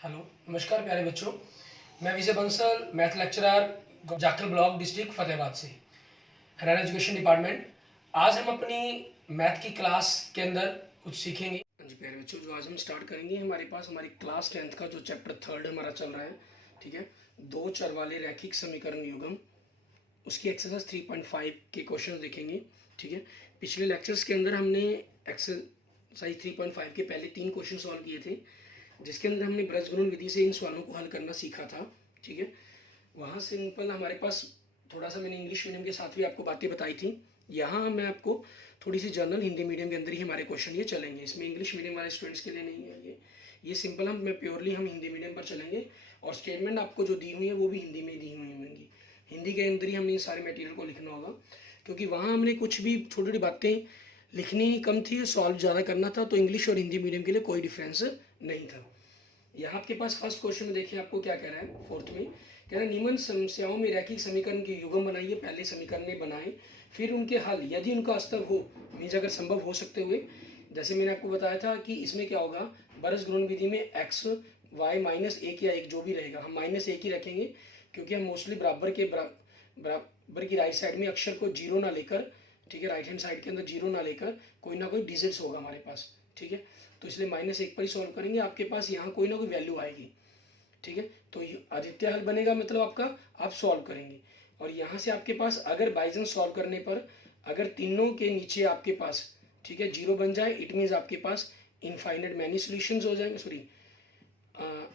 Hello, नमस्कार प्यारे बच्चों। मैं Vijay Bansal, math lecturer, Jakhal block, district Fatehabad से, हरियाणा एजुकेशन डिपार्टमेंट। आज हम अपनी मैथ की क्लास के अंदर कुछ सीखेंगे। जी प्यारे बच्चों, जो आज हम स्टार्ट करेंगे, हमारे पास हमारी क्लास 10th का जो चैप्टर 3 हमारा चल रहा है, ठीक है, दो चर वाले रैखिक समीकरण युग्म, उसकी एक्सरसाइज 3.5 के क्वेश्चन देखेंगे। ठीक है, पिछले लेक्चर्स के अंदर हमने एक्सरसाइज 3.5 के पहले 3 क्वेश्चन सॉल्व किए थे, जिसके अंदर हमने ब्रजगुणन विधि से इन सवालों को हल करना सीखा था। ठीक है, वहाँ सिंपल हमारे पास थोड़ा सा मैंने इंग्लिश मीडियम के साथ भी आपको बातें बताई थी। यहाँ मैं आपको थोड़ी सी जनरल हिंदी मीडियम के अंदर ही हमारे क्वेश्चन ये चलेंगे, इसमें इंग्लिश मीडियम वाले स्टूडेंट्स के लिए नहीं है ये सिंपल हम प्योरली हम हिंदी मीडियम पर चलेंगे। और स्टेटमेंट आपको जो दी हुई है वो भी हिंदी में दी हुई होंगी, हिंदी के अंदर ही हमने ये सारे मटेरियल को लिखना होगा, क्योंकि वहाँ हमने कुछ भी छोटी छोटी बातें लिखनी कम थी, सॉल्व ज़्यादा करना था, तो इंग्लिश और हिंदी मीडियम के लिए कोई डिफरेंस नहीं था। यहाँ आपके पास फर्स्ट क्वेश्चन में देखिए आपको क्या कह रहा है, फोर्थ में कह रहा है निम्न समस्याओं में रैखिक समीकरण के युग्म बनाइए। पहले समीकरण बनाएं, फिर उनके हल यदि उनका अस्तर हो, मीन्स अगर संभव हो सकते हुए, जैसे मैंने आपको बताया था कि इसमें क्या होगा, बरसगुणन विधि में एक्स वाई माइनस एक या एक जो भी रहेगा, हम माइनस एक ही रखेंगे, क्योंकि हम मोस्टली बराबर की राइट साइड में अक्षर को जीरो ना लेकर, ठीक है, राइट हैंड साइड के अंदर जीरो ना लेकर कोई ना कोई डिजिट्स होगा हमारे पास। ठीक है, तो इसलिए माइनस एक पर ही सॉल्व करेंगे, आपके पास यहाँ कोई ना कोई वैल्यू आएगी। ठीक है, तो आदित्य हल बनेगा, मतलब आपका आप सॉल्व करेंगे, और यहाँ से आपके पास अगर बाइजेंस सॉल्व करने पर अगर तीनों के नीचे आपके पास, ठीक है, जीरो बन जाए, इट मीन्स आपके पास इनफाइनाइट मैनी सोल्यूशंस हो जाएंगे, सॉरी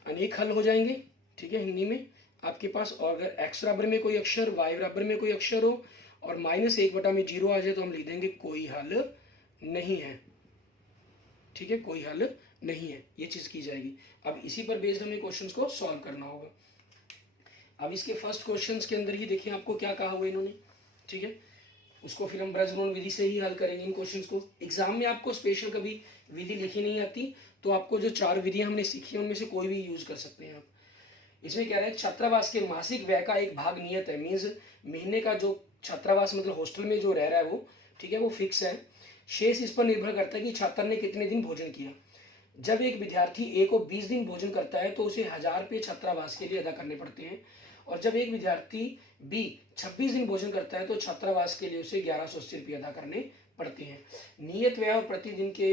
अनेक हल हो जाएंगे। ठीक है, हिंदी में आपके पास, और अगर एक्स बराबर में कोई अक्षर, वाई बराबर में कोई अक्षर हो और माइनस एक बटा में जीरो आ जाए, तो हम लिख देंगे कोई हल नहीं है। ठीक है, कोई हल नहीं है, ये चीज की जाएगी। अब इसी पर बेस्ड हमें क्वेश्चंस को सॉल्व करना होगा। अब इसके फर्स्ट क्वेश्चंस के अंदर ही देखिए आपको क्या कहा हुआ इन्होंने। ठीक है, उसको फिर हम ब्रजगुणन विधि से ही हल करेंगे इन क्वेश्चंस को। एग्जाम में आपको स्पेशल कभी विधि लिखी नहीं आती, तो आपको जो 4 विधियां हमने सीखी है उनमें से कोई भी यूज कर सकते हैं आप। इसमें कह रहे हैं छात्रावास के मासिक व्यय का एक भाग नियत है, मीन्स महीने का जो छात्रावास मतलब हॉस्टल में जो रह रहा है वो, ठीक है, वो फिक्स है। शेष इस पर निर्भर करता है कि छात्र ने कितने दिन भोजन किया। जब एक विद्यार्थी ए को 20 दिन भोजन करता है तो उसे 1000 रुपये छात्रावास के लिए अदा करने पड़ते हैं, और जब एक विद्यार्थी बी 26 दिन भोजन करता है तो छात्रावास के लिए उसे 1180 रुपये अदा करने पड़ते हैं। नियत व्यय और प्रतिदिन के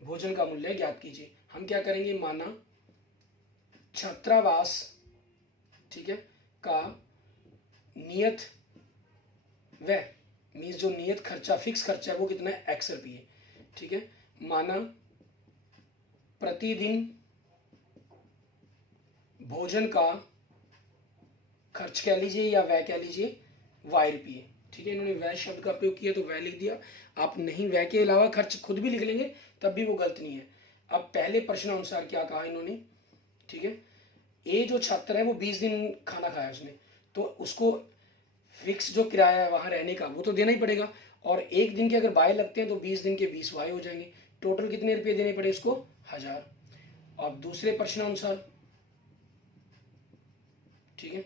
भोजन का मूल्य ज्ञात कीजिए। हम क्या करेंगे, माना छात्रावास, ठीक है, का नियत व्यय मीन्स जो नियत खर्चा फिक्स खर्चा है वो कितना है, एक्स रुपये। ठीक है, माना प्रतिदिन भोजन का खर्च कह लीजिए या व्यय कह लीजिए वाई रुपये। ठीक है, इन्होंने व्यय शब्द का प्रयोग किया तो व्यय लिख दिया, आप नहीं व्यय के अलावा खर्च खुद भी लिख लेंगे तब भी वो गलत नहीं है। अब पहले प्रश्न अनुसार क्या कहा इन्होंने, ठीक है, ए जो छात्र है वो 20 दिन खाना खाया उसने, तो उसको फिक्स जो किराया है वहां रहने का वो तो देना ही पड़ेगा, और एक दिन के अगर बाय लगते हैं तो 20 दिन के 20 वाई हो जाएंगे, टोटल कितने रुपए देने पड़े उसको, 1000। अब दूसरे प्रश्न अनुसार, ठीक है,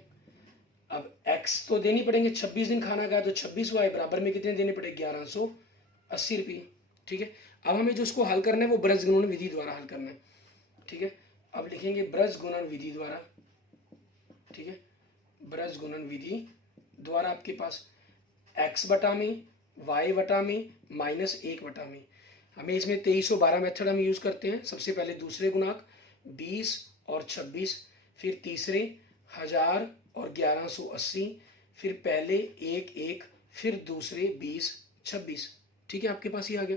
अब x तो देनी पड़ेंगे, 26 दिन खाना खाया तो 26 वाई बराबर में कितने देने पड़े, 1180 रुपये। ठीक है, अब हमें जो उसको हल करना है वो ब्रजगुणन विधि द्वारा हल करना है। ठीक है, अब लिखेंगे ब्रजगुणन विधि द्वारा। ठीक है, ब्रजगुणन विधि द्वारा आपके पास x बटा में, y बटा में, माइनस 1 बटा में, हमें इसमें 2312 मेथड हम यूज करते हैं। सबसे पहले दूसरे गुणांक 20 और 26, फिर तीसरे 1000 और 1180, फिर पहले 1 1, फिर दूसरे 20 26। ठीक है, आपके पास ही आ गया।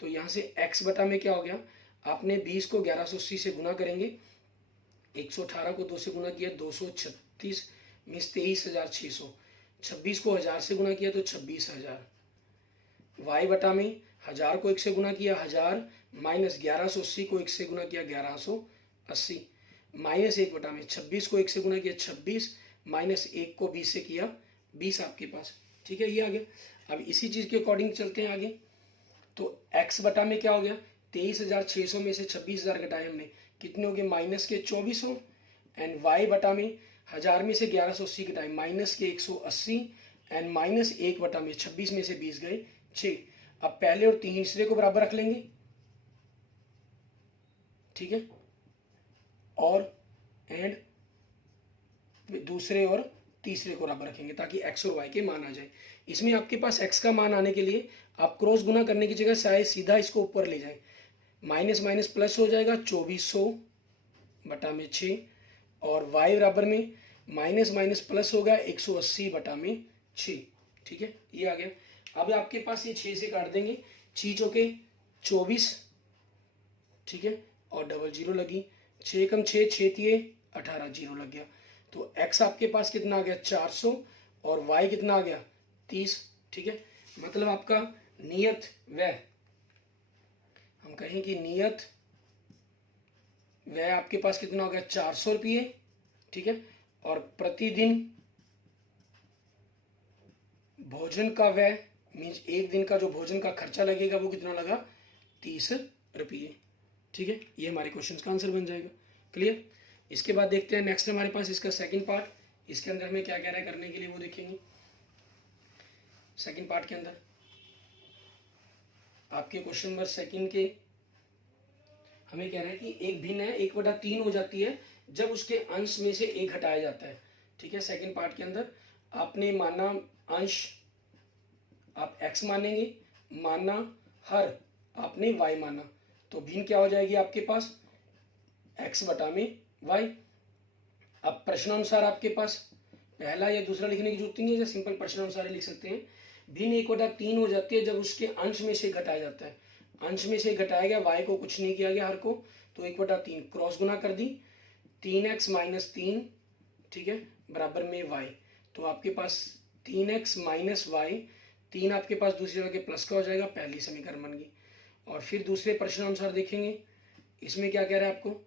तो यहाँ से x बटा में क्या हो गया, आपने 20 को 1180 से गुना करेंगे, 118 को 2 से गुना किया 236 मीन्स 23,600, 26 को 1000 से गुना किया तो 26,000, y बटा में 1000 को 1 से गुना किया 1000, माइनस 1180 को 1 से गुना किया 1180, माइनस 1 बटा में 26 को 1 से गुना किया 26, माइनस 1 को 20 से किया 20 आपके पास। ठीक है, ये आ गया। अब इसी चीज के अकॉर्डिंग चलते हैं आगे, तो x बटा में क्या हो गया, 23,600 में से 26,000 घटाए हमने, कितने हो गए, माइनस के 2400, एंड y बटा में 1000 में से 1180 घटाए, माइनस के 180, एंड माइनस 1 बटा में 26 में से 20 गए 6। अब पहले और तीसरे को बराबर रख लेंगे, ठीक है, और एंड दूसरे और तीसरे को बराबर रखेंगे ताकि एक्स और वाई के मान आ जाए। इसमें आपके पास एक्स का मान आने के लिए आप क्रॉस गुना करने की जगह शायद सीधा इसको ऊपर ले जाएं, माइनस माइनस प्लस हो जाएगा 2400 बटा में 6, और वाई बराबर में माइनस माइनस प्लस होगा 180 बटा में 6। ठीक है, ये आ गया। अब आपके पास ये 6 से काट देंगे, 6 चौके 24, ठीक है, और डबल जीरो लगी, 6 कम 6, 6 तिये 18, जीरो लग गया। तो x आपके पास कितना आ गया 400 और y कितना आ गया 30। ठीक है, मतलब आपका नियत व्यय, हम कहें कि नियत व्यय आपके पास कितना हो गया 400 रुपये। ठीक है, और प्रतिदिन भोजन का व्यय मीन्स एक दिन का जो भोजन का खर्चा लगेगा वो कितना लगा 30 रुपये। ठीक है, ये हमारे क्वेश्चन का आंसर बन जाएगा। क्लियर। इसके बाद देखते हैं नेक्स्ट हमारे पास इसका सेकंड पार्ट। इसके अंदर हमें क्या कह रहा है करने के लिए वो देखेंगे। सेकंड पार्ट के अंदर आपके क्वेश्चन नंबर सेकंड के हमें कह रहा है कि एक भिन्न है 1/3 हो जाती है जब उसके अंश में से एक हटाया जाता है। ठीक है, सेकंड पार्ट के अंदर आपने माना अंश आप x मानेंगे, माना हर आपने y माना, तो भिन्न क्या हो जाएगी आपके पास x बटा में y। अब प्रश्नानुसार आपके पास पहला या दूसरा लिखने की जरूरत नहीं है, सिंपल प्रश्नानुसार लिख सकते हैं। भिन्न 1/3 हो जाती है जब उसके अंश में से घटाया जाता है। अंश में से घटाया गया, y को कुछ नहीं किया गया हर को, तो 1/3 क्रॉस गुना कर दी, 3x माइनस 3, ठीक है, बराबर में y। तो आपके पास 3x माइनस y, 3 आपके पास दूसरी जगह के प्लस का हो जाएगा, पहली समीकरण बन गई। और फिर दूसरे प्रश्न अनुसार देखेंगे, इसमें क्या कह रहा है आपको,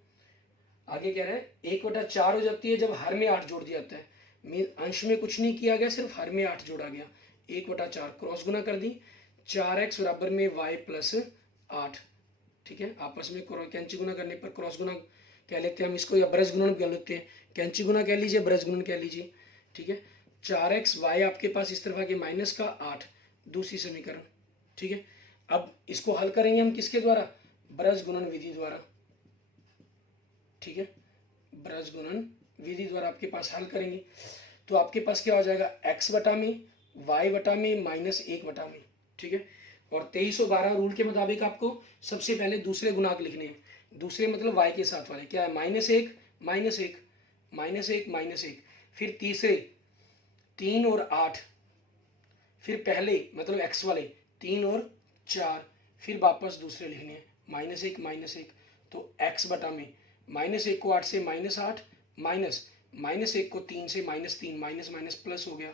आगे कह रहा है 1/4 हो जाती है जब हर में 8 जोड़ दिया जाता है। अंश में कुछ नहीं किया गया, सिर्फ हर में 8 जोड़ा गया, 1/4 क्रॉस गुना कर दी, 4x बराबर में y प्लस 8। ठीक है, आपस में कैंची गुना करने पर क्रॉस गुना कह लेते हैं हम इसको, या ब्रज गुणन कह लेते हैं, कैंची गुना कह लीजिए, ब्रज गुणन कह लीजिए। ठीक है, 4x y आपके पास इस तरफ के माइनस का 8, दूसरी समीकरण। ठीक है, अब इसको हल करेंगे हम किसके द्वारा, ब्रज गुणन विधि द्वारा। ठीक है, ब्रज गुणन विधि द्वारा आपके पास हल करेंगे, तो आपके पास क्या हो जाएगा x बटा में y बटा में माइनस 1 बटा में। ठीक है, और 2312 रूल के मुताबिक आपको सबसे पहले दूसरे गुणांक लिखने हैं। दूसरे मतलब y के साथ वाले क्या है, -1 -1 -1 -1, फिर तीसरे 3 और 8, फिर पहले मतलब x वाले 3 और 4, फिर वापस दूसरे लिखने हैं -1 -1। तो x बटा में -1 को 8 से -8, -1 को 3 से -3, माइनस माइनस प्लस हो गया।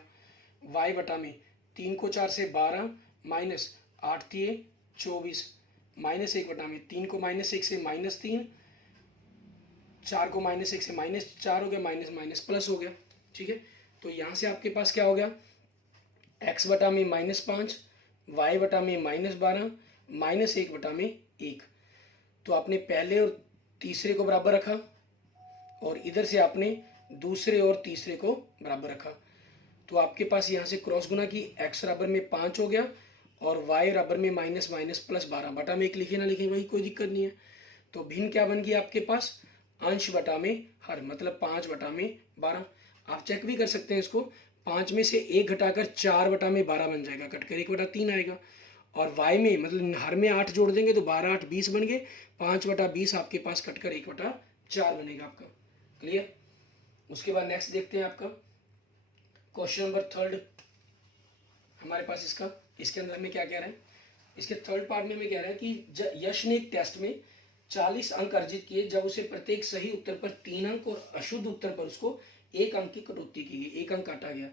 y बटा में 3 को 4 से 12, -8 तिये 24, -1 बटा में 3 को -1 से -3, 4 को -1 से -4 हो गया, माइनस माइनस प्लस हो गया। ठीक है, तो यहाँ से आपके पास क्या हो गया x बटा में -5, y बटा में -12, -1 बटा में 1। तो आपने पहले और तीसरे को बराबर रखा और इधर से आपने दूसरे और तीसरे को बराबर रखा। तो आपके पास यहाँ से क्रॉस गुना की, x बराबर में 5 हो गया और y बराबर में माइनस माइनस प्लस 12, बटा में 1 लिखे ना लिखे वही कोई दिक्कत नहीं है। तो भिन्न क्या बन गया आपके पास, अंश बटा में हर, मतलब 5 बटा में 12। आप चेक भी कर सकते हैं इसको, 5 में से 1 घटाकर 4 बटा में 12 बन जाएगा, कटकर 1/3 आएगा। और y में मतलब हर में 8 जोड़ देंगे तो 12 8 20 बन गए, 5/20 आपके पास कटकर 1/4 बनेगा आपका। क्लियर। उसके बाद नेक्स्ट देखते हैं आपका क्वेश्चन नंबर 3 हमारे पास इसका, इसके अंदर हमें क्या कह रहा है, इसके थर्ड पार्ट में हमें कह रहा है कि यश ने एक टेस्ट में 40 अंक अर्जित किए जब उसे प्रत्येक सही उत्तर पर 3 अंक और अशुद्ध उत्तर पर उसको 1 अंक की कटौती की गई, 1 अंक काटा गया।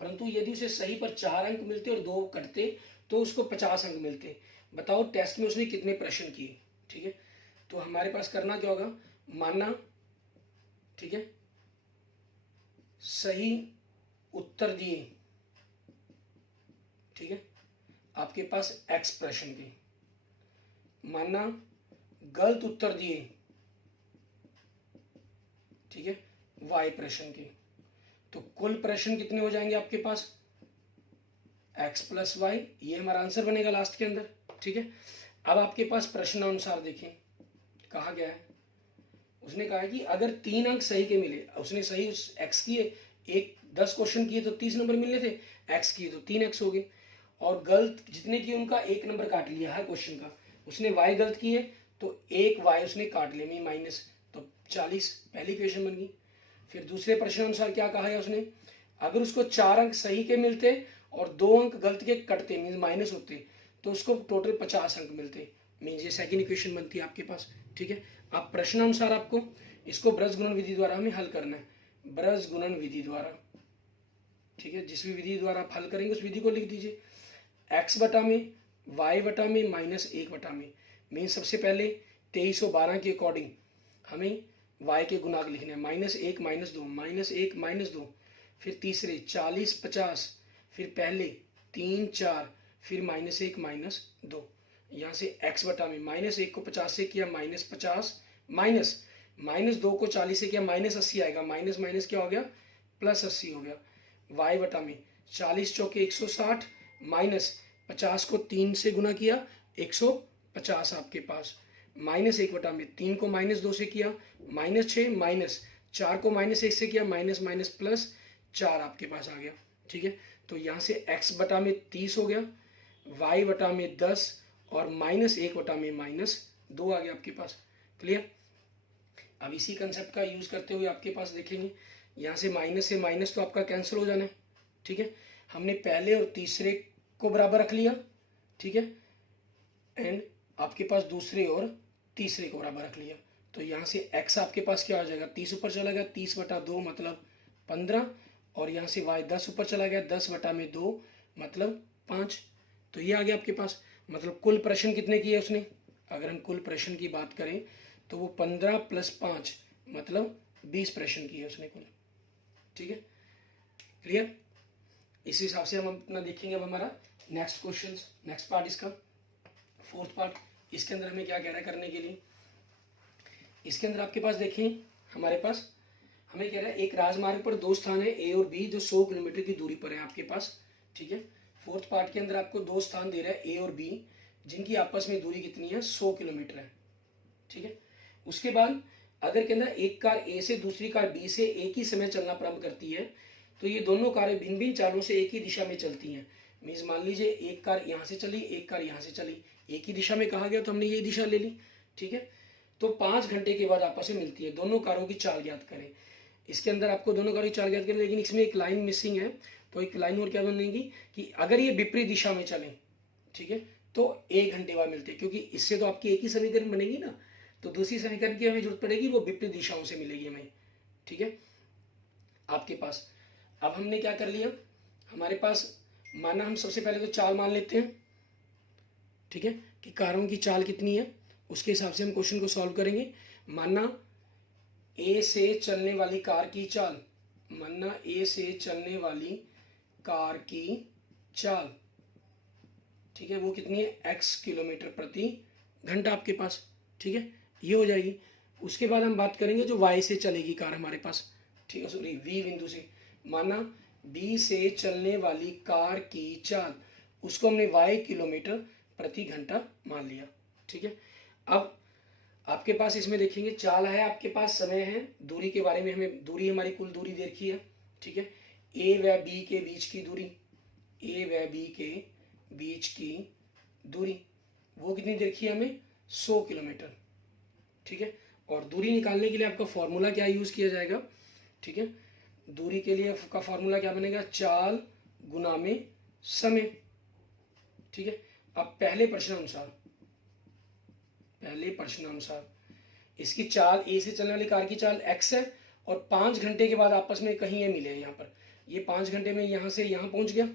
परंतु यदि उसे सही पर 4 अंक मिलते और 2 कटते तो उसको 50 अंक मिलते। बताओ टेस्ट में उसने कितने प्रश्न किए। ठीक है, तो हमारे पास करना क्या होगा, मानना, ठीक है, सही उत्तर दिए, ठीक है, आपके पास x प्रश्न के, मानना गलत उत्तर दिए, ठीक है, y प्रश्न के। तो कुल प्रश्न कितने हो जाएंगे आपके पास, x प्लस वाई, ये हमारा आंसर बनेगा लास्ट के अंदर। ठीक है, अब आपके पास प्रश्न अनुसार देखें कहा गया है, उसने कहा है कि अगर 3 अंक सही के मिले, उसने सही उस एक्स किए, एक 10 क्वेश्चन किए तो 30 नंबर मिलने थे, एक्स किए तो 3x हो गए, और गलत जितने किए उनका 1 नंबर काट लिया हर क्वेश्चन का। उसने y गलत किए तो 1 y उसने काट लिया, मीन माइनस, तो 40 पहली इक्वेशन बन गई। फिर दूसरे प्रश्न अनुसार क्या कहा है उसने, अगर उसको 4 अंक सही के मिलते और 2 अंक गलत के कटते, मीन माइनस होते, तो उसको टोटल 50 अंक मिलते, मीन ये सेकंड इक्वेशन बनती है आपके पास। ठीक है, अब प्रश्न अनुसार आपको इसको ब्रज गुणन विधि द्वारा हमें हल करना है, ब्रज गुणन विधि द्वारा। ठीक है, जिस भी विधि द्वारा आप हल करेंगे उस विधि को लिख दीजिए, x बटा में y बटा में माइनस 1 बटा में, मीन सबसे पहले 2312 के अकॉर्डिंग हमें y के गुणांक लिखने हैं, -1 -2, -1 -2, फिर तीसरे 40 50, फिर पहले 3 4, फिर -1 -2। यहाँ से x बटा में -1 को 50 से किया -50, -2 को 40 से किया -80 आएगा, माइनस माइनस क्या हो गया, +80 हो गया। y बटा में 40 चौके 160, -50 को 3 से गुना किया 150 आपके पास, -1 बटा में 3 को -2 से किया -6, -4 को -1 से किया +4 आपके पास आ गया। ठीक है, तो यहाँ से x बटा में 30 हो गया, y बटा में 10 और -1 बटा में -2 आ गया आपके पास। क्लियर। अब इसी कंसेप्ट का यूज करते हुए आपके पास देखेंगे, यहाँ से माइनस से माइनस तो आपका कैंसिल हो जाना है। ठीक है, हमने पहले और तीसरे को बराबर रख लिया। ठीक है, एंड आपके पास दूसरे और तीसरे को बराबर रख लिया, तो यहाँ से x आपके पास क्या आ जाएगा, 30 ऊपर चला गया, 30 बटा 2 मतलब 15, और यहाँ से y 10 ऊपर चला गया, 10 बटा में 2 मतलब 5। तो ये आ गया आपके पास। मतलब कुल प्रश्न कितने किए उसने, अगर हम कुल प्रश्न की बात करें तो वो 15 + 5 मतलब 20 प्रश्न किए उसने कुल। ठीक है, क्लियर। इस हिसाब से हम अपना देखेंगे। अब हमारा नेक्स्ट क्वेश्चन, नेक्स्ट पार्ट इसका फोर्थ पार्ट, इसके अंदर हमें क्या कह रहा है करने के लिए। इसके अंदर आपके पास देखें, हमारे पास हमें कह रहा है एक राजमार्ग पर 2 स्थान है ए और बी जो 100 किलोमीटर की दूरी पर है आपके पास। ठीक है, फोर्थ पार्ट के अंदर आपको 2 स्थान दे रहा है ए और बी, जिनकी आपस में दूरी कितनी है, 100 किलोमीटर है। ठीक है, उसके बाद अगर के अंदर एक कार ए से दूसरी कार बी से एक ही समय चलना प्रारंभ करती है, तो ये दोनों कारें भिन्न भिन्न चालों से एक ही दिशा में चलती हैं। मीन्स मान लीजिए एक कार यहाँ से चली, एक कार यहाँ से चली, एक ही दिशा में कहा गया तो हमने ये दिशा ले ली। ठीक है, तो 5 घंटे के बाद आपस में मिलती है, दोनों कारों की चाल ज्ञात करें। इसके अंदर आपको दोनों कारों की चाल ज्ञात करें, लेकिन इसमें एक लाइन मिसिंग है, तो एक लाइन और क्या बनेगी कि अगर ये विपरीत दिशा में चले, ठीक है, तो 1 घंटे बाद मिलते हैं, क्योंकि इससे तो आपकी एक ही समीकरण बनेगी ना, तो दूसरी समीकरण की हमें जरूरत पड़ेगी, वो विपरीत दिशाओं से मिलेगी हमें। ठीक है, आपके पास अब हमने क्या कर लिया, हमारे पास माना हम सबसे पहले तो चाल मान लेते हैं। ठीक है, कि कारों की चाल कितनी है, उसके हिसाब से हम क्वेश्चन को सॉल्व करेंगे। माना ए से चलने वाली कार की चाल, माना ए से चलने वाली कार की चाल, ठीक है, वो कितनी है, x किलोमीटर प्रति घंटा आपके पास। ठीक है, ये हो जाएगी। उसके बाद हम बात करेंगे जो y से चलेगी कार हमारे पास, ठीक है, सॉरी v बिंदु से, माना b से चलने वाली कार की चाल, उसको हमने y किलोमीटर प्रति घंटा मान लिया। ठीक है, अब आपके पास इसमें देखेंगे चाल है, आपके पास समय है, दूरी के बारे में हमें, दूरी हमारी कुल दूरी दे रखी है। ठीक है, a व b के बीच की दूरी, a व b के बीच की दूरी वो कितनी दे रखी है हमें, 100 किलोमीटर। ठीक है, और दूरी निकालने के लिए आपका फॉर्मूला क्या यूज किया जाएगा। ठीक है, दूरी के लिए का फॉर्मूला क्या बनेगा, चाल गुना में समय। ठीक है, अब पहले प्रश्न अनुसार इसकी चाल, ए से चलने वाली कार की चाल x है, और 5 घंटे के बाद आपस में कहीं ये मिले, यहाँ पर ये 5 घंटे में यहाँ से यहाँ पहुँच गया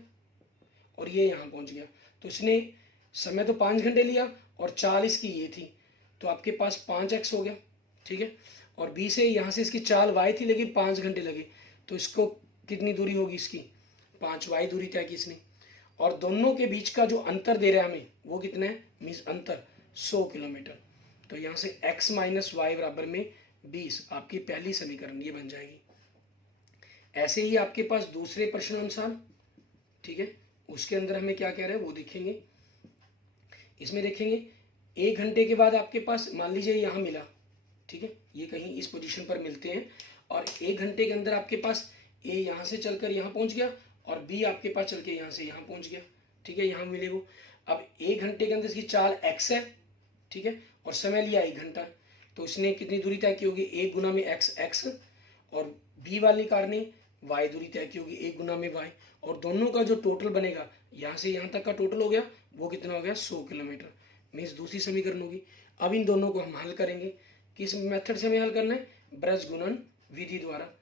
और ये यहाँ पहुँच गया, तो इसने समय तो 5 घंटे लिया और चाल इसकी ये थी, तो आपके पास 5x हो गया। ठीक है, और b से यहाँ से इसकी चाल y थी, लेकिन 5 घंटे लगे, तो इसको कितनी दूरी होगी, इसकी 5y दूरी तय की इसने, और दोनों के बीच का जो अंतर दे रहा है हमें वो कितना है, मीन्स अंतर 100 किलोमीटर। तो यहाँ से x माइनस वाई बराबर में 20, आपकी पहली समीकरण ये बन जाएगी। ऐसे ही आपके पास दूसरे प्रश्न अनुसार, ठीक है, उसके अंदर हमें क्या कह रहे हैं वो देखेंगे। इसमें देखेंगे 1 घंटे के बाद आपके पास मान लीजिए यहाँ मिला, ठीक है, ये कहीं इस पोजीशन पर मिलते हैं और 1 घंटे के अंदर आपके पास ए यहाँ से चलकर यहाँ पहुँच गया और बी आपके पास चल के यहाँ से यहाँ पहुँच गया। ठीक है, यहाँ मिले वो। अब 1 घंटे के अंदर इसकी चाल एक्स है, ठीक है, और समय लिया 1 घंटा, तो इसने कितनी दूरी तय की होगी, 1 गुना में एक्स एक्स, और बी वाली कार ने वाई दूरी तय की होगी 1 गुना में वाई, और दोनों का जो टोटल बनेगा यहाँ से यहाँ तक का टोटल हो गया, वो कितना हो गया 100 किलोमीटर। मीन्स दूसरी समीकरण होगी। अब इन दोनों को हम हल करेंगे। किस मेथड से हमें हल करना है, ब्रज गुणन विधि द्वारा।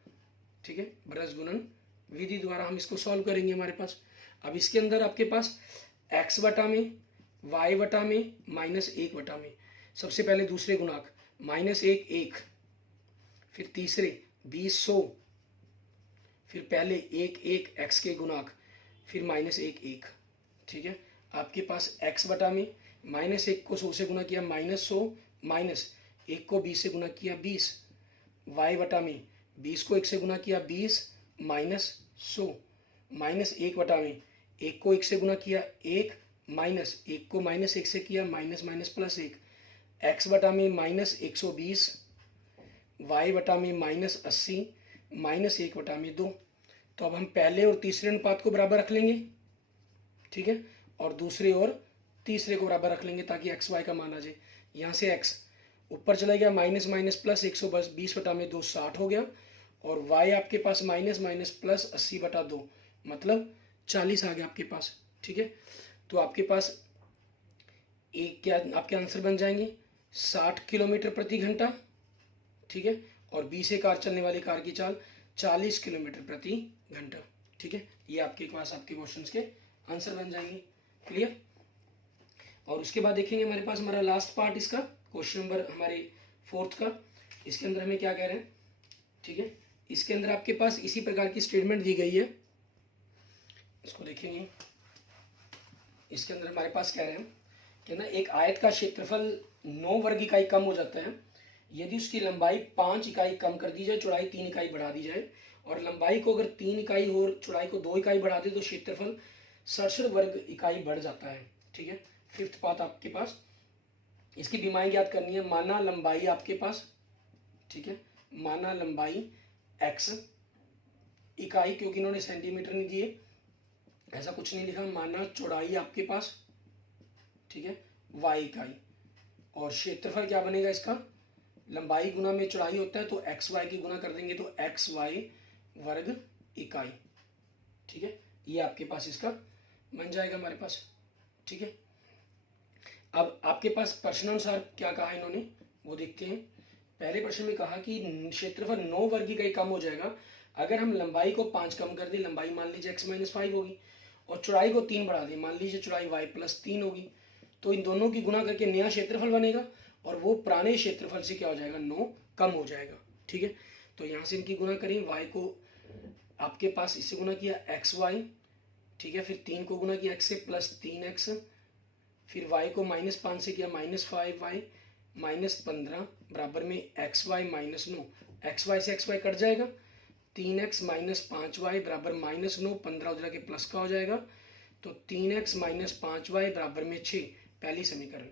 ठीक है, ब्रज गुणन विधि द्वारा हम इसको सॉल्व करेंगे हमारे पास। अब इसके अंदर आपके पास x बटा में, y बटा में, -1 बटा में, सबसे पहले दूसरे गुणांक -1 1, फिर तीसरे 20 100, फिर पहले 1 1 x के गुणांक, फिर -1 1। ठीक है, आपके पास x बटा में -1 को 100 से गुना किया -100, -1 को 20 से गुना किया 20, y बटा में 20 को 1 से गुना किया 20, -100, -1 बटा में 1 को 1 से गुना किया 1, -1 को -1 से किया -+1, x बटा में -120, y बटा में -80, -1 बटा में 2। तो अब हम पहले और तीसरे अनुपात को बराबर रख लेंगे, ठीक है, और दूसरे और तीसरे को बराबर रख लेंगे ताकि एक्स वाई का मान आ जाए। यहाँ से x ऊपर चला गया, -+120 बटा में 2 60 हो गया, और y आपके पास -+80 बटा 2 मतलब 40 आ गया आपके पास। ठीक है, तो आपके पास एक क्या आपके आंसर बन जाएंगे 60 किलोमीटर प्रति घंटा। ठीक है, और 20 से कार चलने वाली कार की चाल 40 किलोमीटर प्रति घंटा। ठीक है, ये आपके पास आपके क्वेश्चंस के आंसर बन जाएंगे। क्लियर। और उसके बाद देखेंगे हमारे पास हमारा लास्ट पार्ट इसका क्वेश्चन नंबर हमारे 4th का। इसके अंदर हमें क्या कह रहे हैं, ठीक है, इसके अंदर आपके पास इसी प्रकार की स्टेटमेंट दी गई है। इसको देखेंगे, इसके अंदर हमारे पास कह रहे हैं कि ना एक आयत का क्षेत्रफल 9 वर्ग इकाई कम हो जाता है यदि उसकी लंबाई 5 इकाई कम कर दी जाए, चौड़ाई 3 इकाई बढ़ा दी जाए, और लंबाई को अगर 3 इकाई और चौड़ाई को 2 इकाई बढ़ा दे तो क्षेत्रफल 67 वर्ग इकाई बढ़ जाता है। ठीक है, 5th पार्ट आपके पास इसकी बीमारी याद करनी है। माना लंबाई आपके पास, ठीक है, माना लंबाई x इकाई, क्योंकि इन्होंने सेंटीमीटर नहीं दिए, ऐसा कुछ नहीं लिखा। माना चौड़ाई आपके पास, ठीक है, y इकाई, और क्षेत्रफल क्या बनेगा इसका, लंबाई गुना में चौड़ाई होता है तो एक्स वाई की गुना कर देंगे तो एक्स वाई वर्ग इकाई। ठीक है, ये आपके पास इसका बन जाएगा हमारे पास। ठीक है, अब आपके पास प्रश्नानुसार क्या कहा इन्होंने वो देखते हैं। पहले प्रश्न में कहा कि क्षेत्रफल 9 वर्ग इकाई कम हो जाएगा अगर हम लंबाई को 5 कम कर दें। लंबाई मान लीजिए x-5 होगी और चौड़ाई को 3 बढ़ा दें, मान लीजिए चौड़ाई y+3 होगी, तो इन दोनों की गुना करके नया क्षेत्रफल बनेगा और वो पुराने क्षेत्रफल से क्या हो जाएगा, 9 कम हो जाएगा। ठीक है, तो यहाँ से इनकी गुना करें, y को आपके पास इससे गुना किया xy, ठीक है, फिर 3 को गुना किया x से +3x, फिर y को -5 से किया -5y, -15 बराबर में xy -9, xy से xy कट जाएगा, 3x -5y बराबर -9, 15 उधर के प्लस का हो जाएगा, तो 3x -5y बराबर में 6, पहली समीकरण।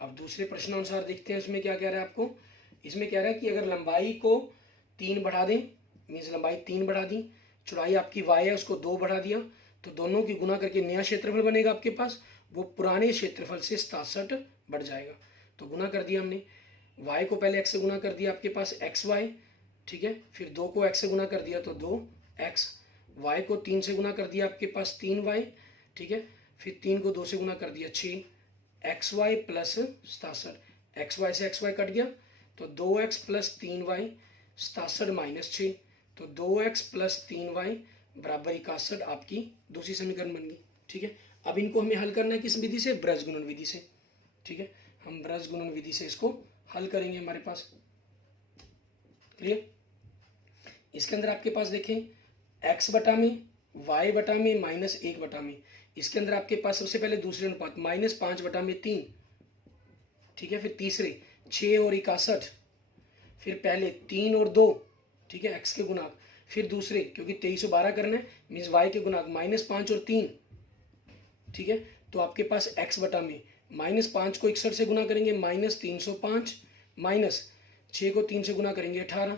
अब दूसरे प्रश्न अनुसार देखते हैं इसमें क्या कह रहा है आपको। इसमें कह रहा है कि अगर लंबाई को 3 बढ़ा दें, मीन्स लंबाई 3 बढ़ा दी, चौड़ाई आपकी y है उसको 2 बढ़ा दिया, तो दोनों की गुना करके नया क्षेत्रफल बनेगा आपके पास, वो पुराने क्षेत्रफल से 67 बढ़ जाएगा। तो गुना कर दिया हमने, y को पहले x से गुना कर दिया आपके पास xy, ठीक है, फिर 2 को x से गुना कर दिया तो 2x, y को 3 से गुना कर दिया आपके पास 3y, ठीक है, फिर 3 को 2 से गुना कर दिया 6, xy प्लस 67, xy से xy कट गया तो 2x प्लस 3y, 67 माइनस 6, तो 2x प्लस 3y बराबर 61 आपकी दूसरी समीकरण बन गई। ठीक है, अब इनको हमें हल करना है किस विधि से, ब्रज गुणन विधि से। ठीक है, हम ब्रज गुणन विधि से इसको हल करेंगे हमारे पास। क्लियर। इसके अंदर आपके पास देखें x बटा में, y बटा में, -1 बटा में, इसके अंदर आपके पास सबसे पहले दूसरे अनुपात -5 बटा में 3, ठीक है, फिर तीसरे 6 और 61, फिर पहले 3 और 2, ठीक है, x के गुणांक, फिर दूसरे क्योंकि 2312 करना है मीन्स y के गुणांक -5 और 3, ठीक है, तो आपके पास x बटा में -5 को 61 से गुना करेंगे -305, 6 को 3 से गुना करेंगे 18,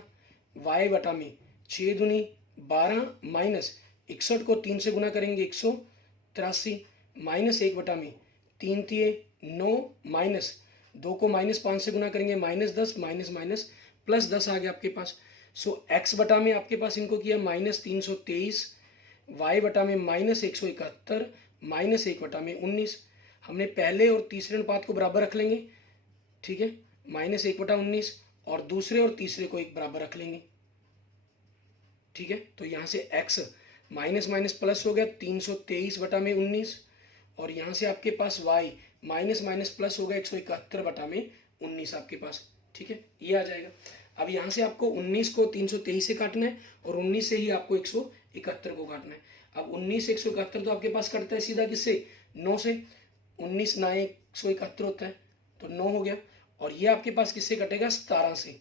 y बटा में 6 दूनी 12 माइनस 61 को 3 से गुना करेंगे 183, माइनस 1 बटा में 3 तिये 9, माइनस 2 को -5 से गुना करेंगे -10, माइनस माइनस प्लस 10 आ गया आपके पास। सो x बटा में आपके पास इनको किया -323, y बटा में -171, माइनस 1 बटा में 19। हमने पहले और तीसरे अनुपात को बराबर रख लेंगे, ठीक है, -1 बटा 19, और दूसरे और तीसरे को एक बराबर रख लेंगे, ठीक है। तो यहाँ से x माइनस माइनस प्लस हो गया 323 बटा में 19, और यहाँ से आपके पास y माइनस माइनस प्लस हो गया 171 बटा में 19 आपके पास, ठीक है, ये आ जाएगा। अब यहाँ से आपको 19 को 323 से काटना है और 19 से ही आपको 171 को काटना है। अब 19 से 171 तो आपके पास कटता है सीधा किससे, 9 से। 19 ना 171 होता है तो 9 हो गया, और ये आपके पास किससे कटेगा, 17 से,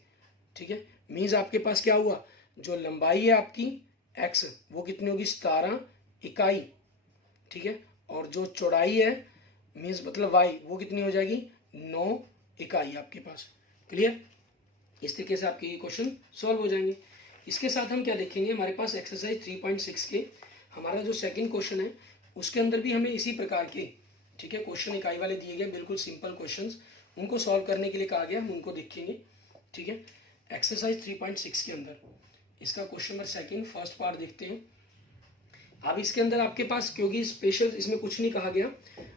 ठीक है। मीन्स आपके पास क्या हुआ, जो लंबाई है आपकी x वो कितनी होगी, 17 इकाई, ठीक है, और जो चौड़ाई है मीन्स मतलब y वो कितनी हो जाएगी, 9 इकाई आपके पास। क्लियर। इस तरीके से आपके ये क्वेश्चन सॉल्व हो जाएंगे। इसके साथ हम क्या देखेंगे, हमारे पास एक्सरसाइज 3.6 के हमारा जो सेकंड क्वेश्चन है उसके अंदर भी हमें इसी प्रकार के, ठीक है, क्वेश्चन इकाई वाले दिए गए, बिल्कुल सिंपल क्वेश्चंस, उनको सॉल्व करने के लिए कहा गया, हम उनको देखेंगे, ठीक है। एक्सरसाइज 3.6 के अंदर इसका question number second first part देखते हैं। अब इसके अंदर आपके पास, क्योंकि स्पेशल इसमें कुछ नहीं कहा गया,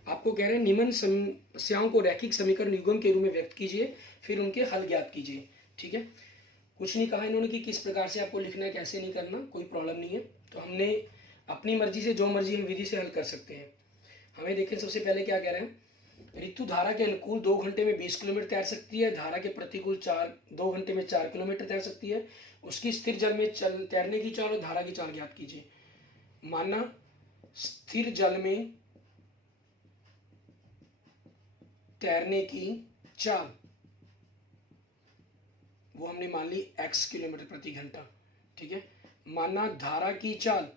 आपको कह रहे हैं निम्न समस्याओं को रैखिक समीकरण युग्म के रूप में व्यक्त कीजिए, फिर उनके हल ज्ञात कीजिए, ठीक है। कुछ नहीं कहा इन्होंने कि किस प्रकार से आपको लिखना है, कैसे नहीं करना, कोई प्रॉब्लम नहीं है। तो हमने अपनी मर्जी से जो मर्जी हम विधि से हल कर सकते हैं। हमें देखें सबसे पहले क्या कह रहे हैं, ऋतु धारा के अनुकूल 2 घंटे में 20 किलोमीटर तैर सकती है, धारा के प्रतिकूल 2 घंटे में 4 किलोमीटर तैर सकती है। उसकी स्थिर जल में तैरने की चाल और धारा की चाल ज्ञात कीजिए। माना स्थिर जल में तैरने की चाल वो हमने मान ली x किलोमीटर प्रति घंटा, ठीक है। माना धारा की चाल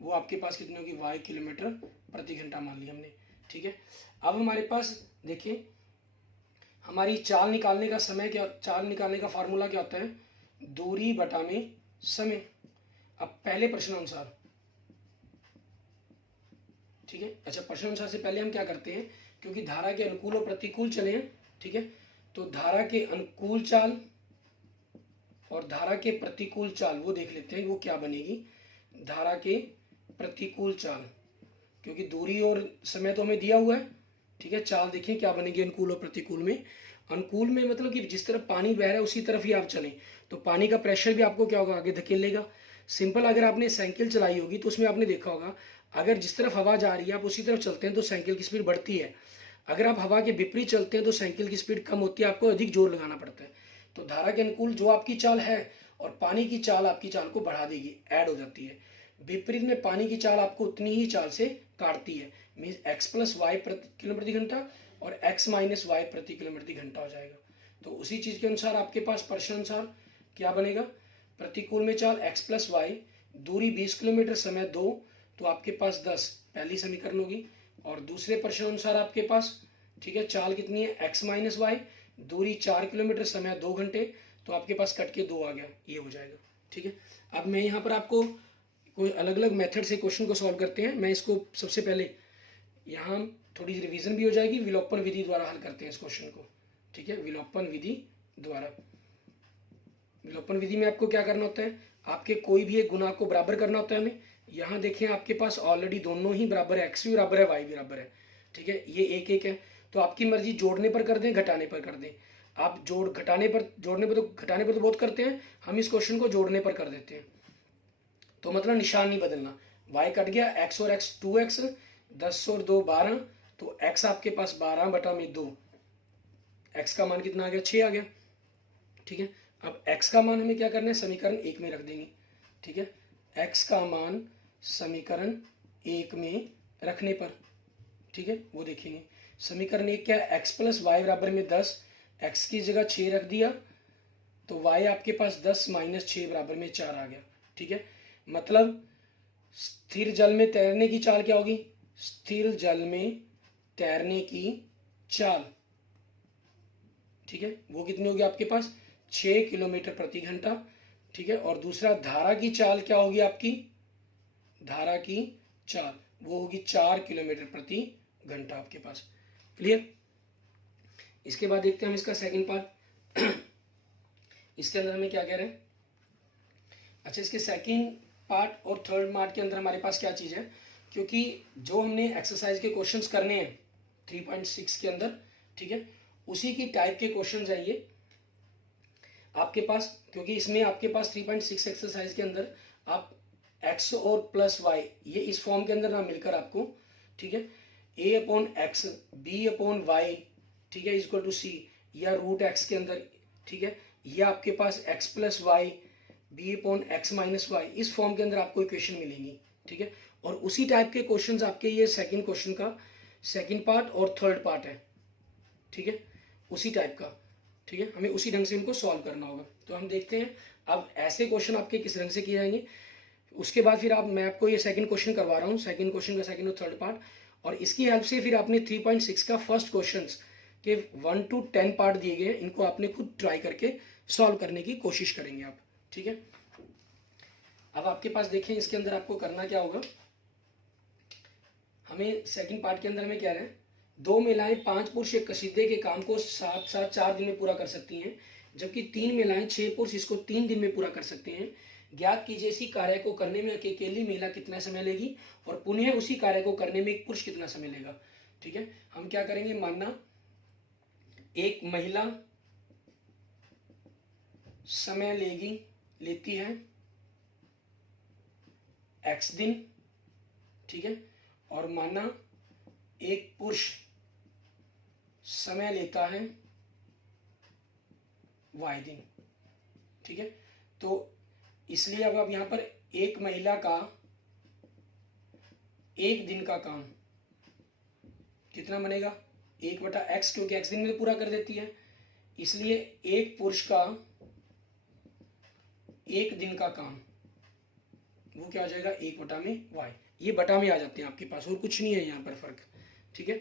वो आपके पास कितनी होगी, y किलोमीटर प्रति घंटा मान ली हमने, ठीक है। अब हमारे पास देखिए हमारी चाल निकालने का समय क्या, चाल निकालने का फार्मूला क्या होता है, दूरी बटा में समय। अब पहले प्रश्न अनुसार, ठीक है, अच्छा प्रश्न अनुसार से पहले हम क्या करते हैं, क्योंकि धारा के अनुकूल और प्रतिकूल चले हैं, ठीक है, तो धारा के अनुकूल चाल और धारा के प्रतिकूल चाल वो देख लेते हैं वो क्या बनेगी। धारा के प्रतिकूल चाल, क्योंकि दूरी और समय तो हमें दिया हुआ है, ठीक है, चाल देखें क्या बनेगी अनुकूल और प्रतिकूल में। अनुकूल में मतलब कि जिस तरफ पानी बह रहा है उसी तरफ ही आप चलें, तो पानी का प्रेशर भी आपको क्या होगा, आगे धकेलेगा। सिंपल, अगर आपने साइकिल चलाई होगी तो उसमें आपने देखा होगा, अगर जिस तरफ हवा जा रही है आप उसी तरफ चलते हैं तो साइकिल की स्पीड बढ़ती है, अगर आप हवा के विपरीत चलते हैं तो साइकिल की स्पीड कम होती है, आपको अधिक जोर लगाना पड़ता है। तो धारा के अनुकूल जो आपकी चाल है और पानी की चाल आपकी चाल को बढ़ा देगी, ऐड हो जाती है। विपरीत में पानी की चाल आपको उतनी ही चाल से काटती है, मीन्स x प्लस वाई प्रति किलोमीटर प्रति घंटा और x माइनस वाई प्रति किलोमीटर प्रति घंटा हो जाएगा। तो उसी चीज के अनुसार आपके पास प्रश्न अनुसार क्या बनेगा, प्रतिकूल में चाल x प्लस वाई, दूरी 20 किलोमीटर, समय 2, तो आपके पास 10 पहली समीकरण होगी। और दूसरे प्रश्न अनुसार आपके पास, ठीक है, चाल कितनी है x माइनस वाई, दूरी 4 किलोमीटर, समय 2 घंटे, तो आपके पास कट के 2 आ गया, ये हो जाएगा, ठीक है। अब मैं यहाँ पर आपको कोई अलग अलग मेथड से क्वेश्चन को सॉल्व करते हैं। मैं इसको सबसे पहले यहाँ थोड़ी रिवीजन भी हो जाएगी, विलोपन विधि द्वारा हल करते हैं इस क्वेश्चन को, ठीक है, विलोपन विधि द्वारा। विलोपन विधि में आपको क्या करना होता है, आपके कोई भी एक गुणांक को बराबर करना होता है हमें। यहाँ देखें आपके पास ऑलरेडी दोनों ही बराबर है, x भी बराबर है y भी बराबर है, ठीक है, ये एक एक है, तो आपकी मर्जी जोड़ने पर कर दें घटाने पर कर दें। आप जोड़ने पर तो बहुत करते हैं, हम इस क्वेश्चन को जोड़ने पर कर देते हैं, तो मतलब निशान नहीं बदलना। y कट गया, x और x 2x, 10 और 2 12, तो x आपके पास 12 बटा में 2, x का मान कितना आ गया, 6 आ गया, ठीक है। अब x का मान हमें क्या करना है, समीकरण 1 में रख देंगे, ठीक है, x का मान समीकरण 1 में रखने पर, ठीक है, वो देखेंगे। समीकरण 1 क्या है, x प्लस वाई बराबर में 10, x की जगह 6 रख दिया तो y आपके पास 10 माइनस 6 बराबर में 4 आ गया, ठीक है। मतलब स्थिर जल में तैरने की चाल क्या होगी, स्थिर जल में तैरने की चाल ठीक है, वो कितनी होगी आपके पास 6 किलोमीटर प्रति घंटा, ठीक है। और दूसरा धारा की चाल क्या होगी आपकी, धारा की चाल वो होगी 4 किलोमीटर प्रति घंटा आपके पास। क्लियर। इसके बाद देखते हैं हम इसका सेकंड पार्ट। इसके अंदर हमें क्या कह रहे हैं, अच्छा इसके सेकंड पार्ट और थर्ड पार्ट के अंदर हमारे पास क्या चीज़ है, क्योंकि जो हमने एक्सरसाइज के क्वेश्चंस करने हैं 3.6 के अंदर, ठीक है, उसी की टाइप के क्वेश्चंस है ये आपके पास, क्योंकि इसमें आपके पास 3.6 एक्सरसाइज के अंदर आप x और प्लस वाई ये इस फॉर्म के अंदर ना मिलकर आपको, ठीक है, a upon X B upon Y, ठीक है, इक्वल टू सी, या रूट एक्स के अंदर, ठीक है, या आपके पास x plus y b upon x minus y, इस फॉर्म के अंदर आपको इक्वेशन मिलेंगी, ठीक है। और उसी टाइप के क्वेश्चंस आपके ये सेकंड क्वेश्चन का सेकंड पार्ट और थर्ड पार्ट है, ठीक है, उसी टाइप का, ठीक है, हमें उसी ढंग से इनको सॉल्व करना होगा। तो हम देखते हैं अब ऐसे क्वेश्चन आपके किस ढंग से किए जाएंगे। उसके बाद फिर मैं आपको ये सेकंड क्वेश्चन करवा रहा हूँ, सेकंड क्वेश्चन का सेकंड और थर्ड पार्ट, और इसकी हेल्प से फिर आपने 3.6 का फर्स्ट क्वेश्चन के 1 to 10 पार्ट दिए गए हैं, इनको आपने खुद ट्राई करके सॉल्व करने की कोशिश करेंगे आप, ठीक है। अब आपके पास देखें इसके अंदर आपको करना क्या होगा, हमें सेकंड पार्ट के अंदर हमें क्या है, 2 महिलाएं 5 पुरुष एक कसीदे के काम को साथ साथ 4 दिन में पूरा कर सकती हैं, जबकि 3 महिलाएं 6 पुरुष इसको 3 दिन में पूरा कर सकते हैं। ज्ञात कीजिए इसी कार्य को करने में अकेली महिला कितना समय लेगी और पुनः उसी कार्य को करने में एक पुरुष कितना समय लेगा, ठीक है। हम क्या करेंगे, मानना एक महिला समय लेती है x दिन, ठीक है, और माना एक पुरुष समय लेता है y दिन, ठीक है। तो इसलिए अब यहाँ पर एक महिला का एक दिन का काम कितना बनेगा, 1/x, क्योंकि x दिन में पूरा कर देती है, इसलिए एक पुरुष का एक दिन का काम वो क्या हो जाएगा 1/y। ये बटा में आ जाते हैं आपके पास, और कुछ नहीं है यहाँ पर फर्क, ठीक है।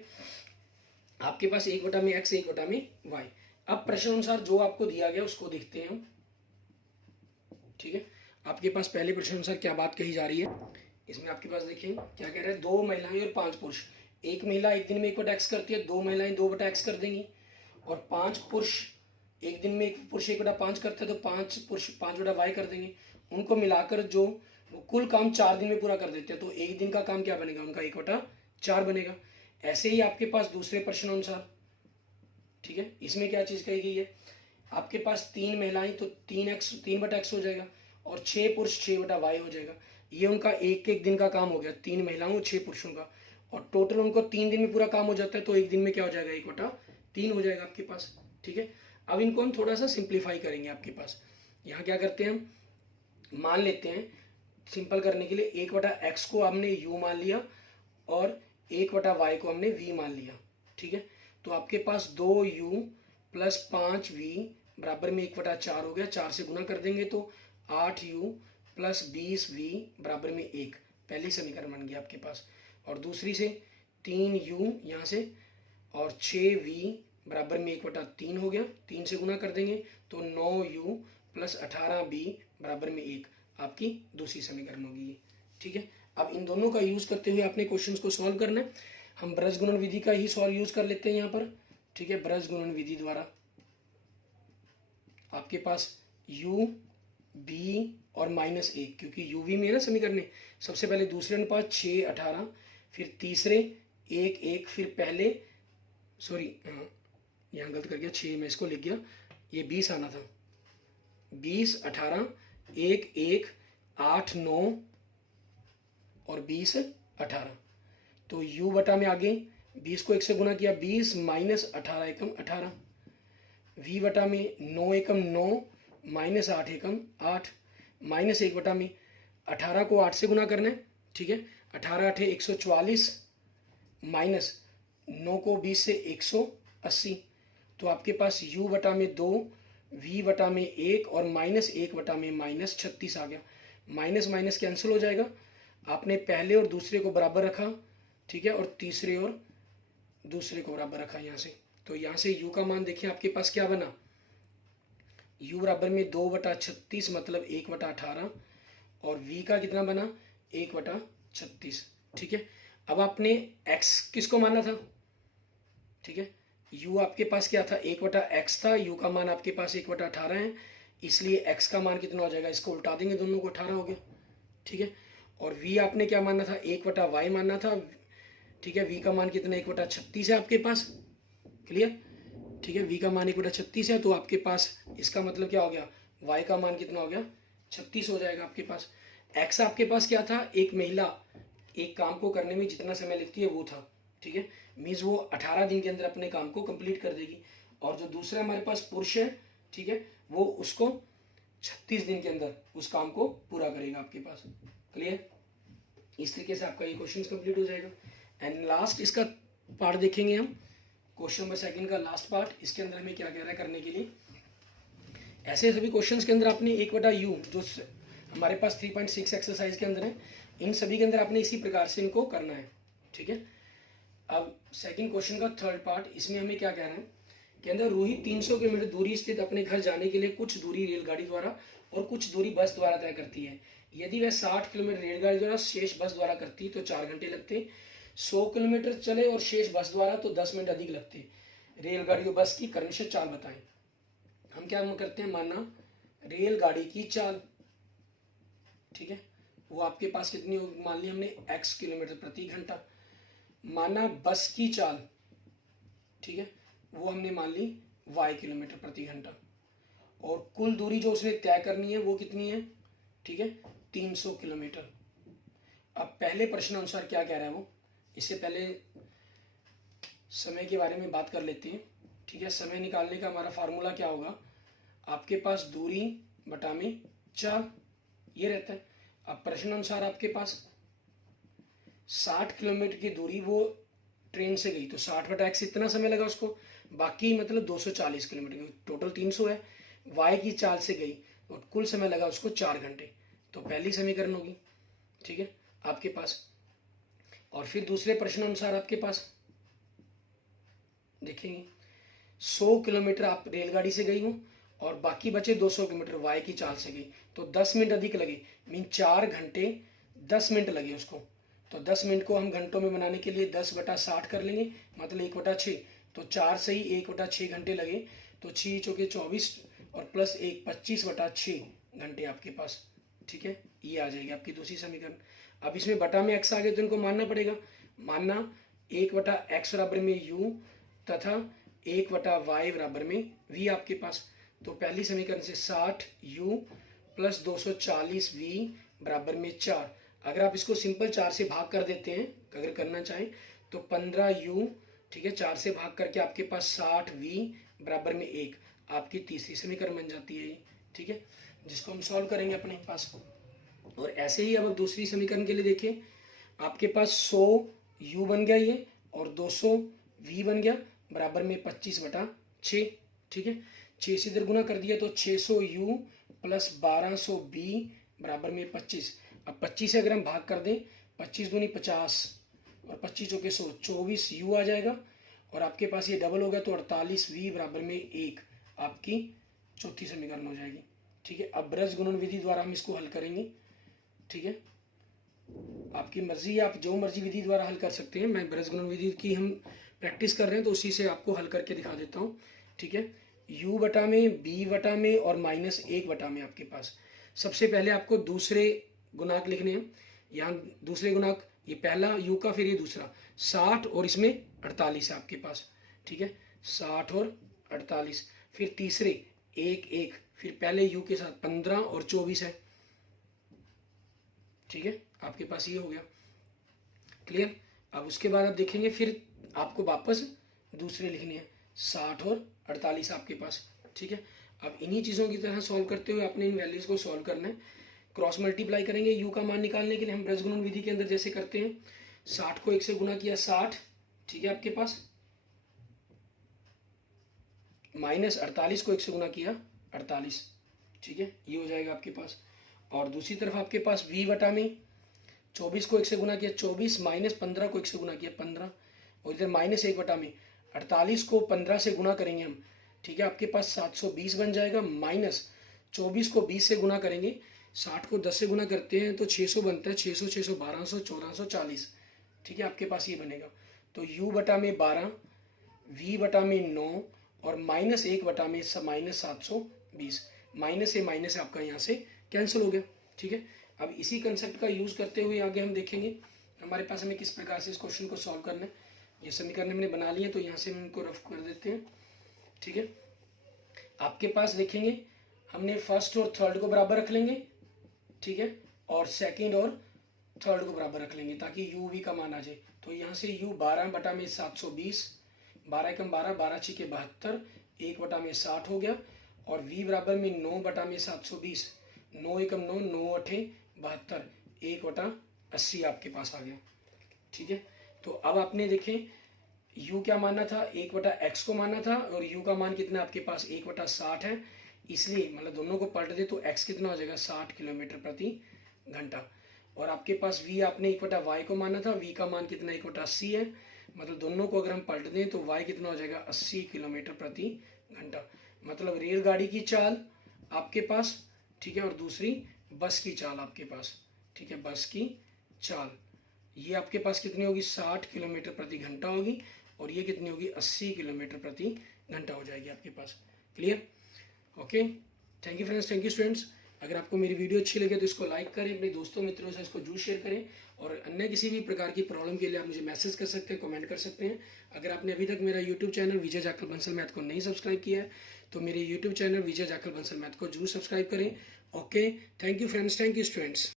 आपके पास 1/x 1/y। अब प्रश्न अनुसार जो आपको दिया गया उसको देखते हैं हम, ठीक है। आपके पास पहले प्रश्न अनुसार क्या बात कही जा रही है, इसमें आपके पास देखिए क्या कह रहा है, 2 महिलाएं और 5 पुरुष, एक महिला एक दिन में 1/x करती है, 2 महिलाएं 2/x कर देंगी, और 5 पुरुष एक दिन में एक पुरुष 1/5 करते हैं, तो 5 पुरुष 5/y कर देंगे। उनको मिलाकर जो वो कुल काम 4 दिन में पूरा कर देते हैं, तो एक दिन का काम क्या बनेगा उनका 1/4 बनेगा। ऐसे ही आपके पास दूसरे प्रश्न अनुसार, ठीक है, इसमें क्या चीज़ कही गई है, आपके पास 3 महिलाएं तो 3/x हो जाएगा, और 6 पुरुष 6/y हो जाएगा। ये उनका एक एक दिन का काम हो गया, 3 महिलाओं 6 पुरुषों का, और टोटल उनको 3 दिन में पूरा काम हो जाता है, तो एक दिन में क्या हो जाएगा 1/3 हो जाएगा आपके पास, ठीक है। अब इनको हम थोड़ा सा सिंप्लीफाई करेंगे आपके पास। यहाँ क्या करते हैं, हम मान लेते हैं सिंपल करने के लिए 1/x को हमने u मान लिया और 1/y को हमने v मान लिया, ठीक है। तो आपके पास 2u प्लस 5v बराबर में 1/4 हो गया, 4 से गुना कर देंगे तो 8u प्लस 20v बराबर में 1, पहली समीकरण बन गया आपके पास। और दूसरी से 3u यहाँ से और 6v बराबर में 1/3 हो गया, 3 से गुना कर देंगे तो 9u प्लस 18b बराबर में 1, आपकी दूसरी समीकरण होगी ये, ठीक है। अब इन दोनों का यूज़ करते हुए आपने क्वेश्चंस को सॉल्व करना है। हम ब्रज गुणन विधि का ही सॉल्व यूज़ कर लेते हैं यहाँ पर, ठीक है। ब्रज गुणन विधि द्वारा आपके पास u b और -1, क्योंकि u v में है ना समीकरण, सबसे पहले दूसरे अनुपात 6 18, फिर तीसरे 1 1, फिर पहले सॉरी यहाँ गलत कर गया, 6 में इसको लिख गया, ये 20 आना था, 20 18 1 1 8 9 और 20 18, तो u बटा में आगे 20 को 1 से गुना किया 20 माइनस 18 एकम 18, v बटा में 9 एकम 9 माइनस 8 एकम 8, माइनस 1 बटा में 18 को 8 से गुना करना है, ठीक है। 18 8 144 माइनस 9 को 20 से 180, तो आपके पास u बटा में 2 v बटा में 1 और -1 बटा में -36 आ गया। माइनस माइनस कैंसिल हो जाएगा, आपने पहले और दूसरे को बराबर रखा, ठीक है, और तीसरे और दूसरे को बराबर रखा यहाँ से, तो यहाँ से u का मान देखिए आपके पास क्या बना, u बराबर में 2/36 मतलब 1/18, और v का कितना बना 1/36। ठीक है, अब आपने x किसको माना था, ठीक है, u आपके पास क्या था 1/x था, u का मान आपके पास 1/18 है, इसलिए x का मान कितना हो जाएगा, इसको उल्टा देंगे दोनों को, 18 हो गया। ठीक है, और v आपने क्या मानना था 1/y मानना था। ठीक है, v का मान कितना 1/36 है आपके पास, क्लियर। ठीक है, v का मान 1/36 है, तो आपके पास इसका मतलब क्या हो गया, y का मान कितना हो गया 36 हो जाएगा आपके पास। x आपके पास क्या था, एक महिला एक काम को करने में जितना समय लगती है वो था। ठीक है, मीन्स वो 18 दिन के अंदर अपने काम को कंप्लीट कर देगी, और जो दूसरा हमारे पास पुरुष है, ठीक है, वो उसको 36 दिन के अंदर उस काम को पूरा करेगा आपके पास, क्लियर। इस तरीके से आपका ये क्वेश्चन कंप्लीट हो जाएगा। एंड लास्ट इसका पार्ट देखेंगे हम, क्वेश्चन नंबर 2 का लास्ट पार्ट। इसके अंदर हमें क्या कह रहा है करने के लिए, ऐसे सभी क्वेश्चंस के अंदर आपने 1/u जो हमारे पास 3.6 एक्सरसाइज के अंदर है, इन सभी के अंदर आपने इसी प्रकार से इनको करना है। ठीक है, अब सेकंड क्वेश्चन का थर्ड पार्ट, इसमें हमें क्या कह रहे हैं कि अंदर रूही 300 किलोमीटर दूरी स्थित अपने घर जाने के लिए कुछ दूरी रेलगाड़ी द्वारा और कुछ दूरी बस द्वारा तय करती है। यदि वह 60 किलोमीटर रेलगाड़ी द्वारा शेष बस द्वारा करती तो 4 घंटे लगते, 100 किलोमीटर चले और शेष बस द्वारा तो 10 मिनट अधिक लगते। रेलगाड़ी और बस की क्रमशः चाल बताएं। हम क्या करते हैं, माना रेलगाड़ी की चाल, ठीक है, वो आपके पास कितनी होगी, मान ली हमने x किलोमीटर प्रति घंटा। माना बस की चाल, ठीक है, वो हमने मान ली y किलोमीटर प्रति घंटा, और कुल दूरी जो उसने तय करनी है वो कितनी है, ठीक है, 300 किलोमीटर। अब पहले प्रश्न अनुसार क्या कह रहा है वो, इससे पहले समय के बारे में बात कर लेते हैं। ठीक है, समय निकालने का हमारा फार्मूला क्या होगा, आपके पास दूरी बटा में चाल, ये रहता है। अब प्रश्न अनुसार आपके पास 60 किलोमीटर की दूरी वो ट्रेन से गई, तो 60/x इतना समय लगा उसको, बाकी मतलब 240 किलोमीटर, टोटल 300 है। y की चाल से गई और कुल समय लगा उसको 4 घंटे, तो पहली समीकरण होगी। ठीक है, आपके पास। और फिर दूसरे प्रश्न अनुसार आपके पास देखेंगे 100 किलोमीटर आप रेलगाड़ी से गई हूँ और बाकी बचे 200 किलोमीटर y की चाल से गई, तो 10 मिनट अधिक लगे, मीन 4 घंटे 10 मिनट लगे उसको। तो 10 मिनट को हम घंटों में बनाने के लिए 10/60 कर लेंगे, मतलब 1/6, तो 4 से ही 1/6 घंटे लगे, तो 6 चौके 24 और प्लस 1 25/6 घंटे आपके पास। ठीक है, ये आ जाएगी आपकी दूसरी समीकरण। अब इसमें बटा में x आ गए तो इनको मानना पड़ेगा, मानना 1/x बराबर में u तथा 1/y बराबर में v आपके पास। तो पहली समीकरण से 60u प्लस 240v बराबर में 4। अगर आप इसको सिंपल 4 से भाग कर देते हैं, अगर करना चाहें तो 15u, ठीक है, 4 से भाग करके आपके पास 60v बराबर में 1, आपकी तीसरी समीकरण बन जाती है ये। ठीक है, जिसको हम सॉल्व करेंगे अपने पास। और ऐसे ही अब दूसरी समीकरण के लिए देखें, आपके पास 100u बन गया ये, और 200v बन गया बराबर में 25/6। ठीक है, 6 से इधर गुना कर दिया तो 600u प्लस 1200v बराबर में 25। अब 25 से अगर हम भाग कर दें, 25 दूनी 50 और 25 चौके 100, 24u आ जाएगा, और आपके पास ये डबल हो गया तो 48v बराबर में 1, आपकी चौथी समीकरण हो जाएगी। ठीक है, अब ब्रज गुणन विधि द्वारा हम इसको हल करेंगे। ठीक है, आपकी मर्जी, आप जो मर्जी विधि द्वारा हल कर सकते हैं। मैं ब्रज गुणन विधि की हम प्रैक्टिस कर रहे हैं तो उसी से आपको हल करके दिखा देता हूँ। ठीक है, u बटा में, b बटा में और -1 बटा में आपके पास। सबसे पहले आपको दूसरे गुणांक लिखने हैं। यहाँ दूसरे गुणांक, ये पहला u का, फिर ये दूसरा 60 और इसमें 48 है आपके पास। ठीक है, 60 और 48, फिर तीसरे 1, फिर पहले u के साथ 15 और 24 है। ठीक है, आपके पास ये हो गया, क्लियर। अब उसके बाद आप देखेंगे फिर आपको वापस दूसरे लिखने हैं 60 और 48 आपके पास। ठीक है, अब इन्हीं चीज़ों की तरह सॉल्व करते हुए आपने इन वैल्यूज़ को सॉल्व करना है। क्रॉस मल्टीप्लाई करेंगे u का मान निकालने के लिए, हम ब्रज गुणन विधि के अंदर जैसे करते हैं। 60 को 1 से गुना किया 60, ठीक है, आपके पास, -48 को 1 से गुना किया 48। ठीक है, ये हो जाएगा आपके पास। और दूसरी तरफ आपके पास v बटा में 24 को 1 से गुना किया 24, -15 को 1 से गुना किया 15, और इधर -1 बटा में 48 को 15 से गुना करेंगे हम, ठीक है, आपके पास 720 बन जाएगा, माइनस 24 को 20 से गुना करेंगे, 60 को 10 से गुना करते हैं तो 600 बनता है, 600 600 1200 1440, ठीक है, आपके पास ये बनेगा। तो u बटा में 12, v बटा में 9 और माइनस 1 बटा में माइनस 720, माइनस से आपका यहाँ से कैंसिल हो गया, ठीक है। अब इसी कंसेप्ट का यूज़ करते हुए आगे हम देखेंगे हमारे पास हमें किस प्रकार से इस क्वेश्चन को सॉल्व करना है। ये समीकरण हमने बना लिए तो यहाँ से हम इनको रफ कर देते हैं, ठीक है। आपके पास देखेंगे हमने फर्स्ट और थर्ड को बराबर रख लेंगे, ठीक है, और सेकंड और थर्ड को बराबर रख लेंगे ताकि u v का मान आ जाए। तो यहाँ से u 12 बटा में 720, 12 एकम 12, 12 छिके 72, 1 बटा में 60 हो गया, और v बराबर में 9 बटा में 720, 9 एकम 9, 9 अठे 72, 1 बटा 80 आपके पास आ गया, ठीक है। तो अब आपने देखें u क्या मानना था, 1 बटा x को मानना था, और u का मान कितना आपके पास 1 बटा 60 है, इसलिए मतलब दोनों को पलट दे तो x कितना हो जाएगा 60 किलोमीटर प्रति घंटा। और आपके पास v आपने 1 बटा y को माना था, v का मान कितना 1 बटा 80 है, मतलब दोनों को अगर हम पलट दें तो y कितना हो जाएगा 80 किलोमीटर प्रति घंटा। मतलब रेलगाड़ी की चाल आपके पास, ठीक है, और दूसरी बस की चाल आपके पास, ठीक है, बस की चाल ये आपके पास कितनी होगी 60 किलोमीटर प्रति घंटा होगी, और ये कितनी होगी 80 किलोमीटर प्रति घंटा हो जाएगी आपके पास। Clear? Okay, thank you friends, thank you students. अगर आपको मेरी वीडियो अच्छी लगे तो इसको लाइक करें, अपने दोस्तों मित्रों से इसको जरूर शेयर करें, और अन्य किसी भी प्रकार की प्रॉब्लम के लिए आप मुझे मैसेज कर सकते हैं, कमेंट कर सकते हैं। अगर आपने अभी तक मेरा यूट्यूब चैनल विजय जाखल बंसल मैथ को नहीं सब्सक्राइब किया है तो मेरे यूट्यूब चैनल विजय जाखल बंसल मैथ को जरूर सब्सक्राइब करें। Okay, thank you friends, thank you students.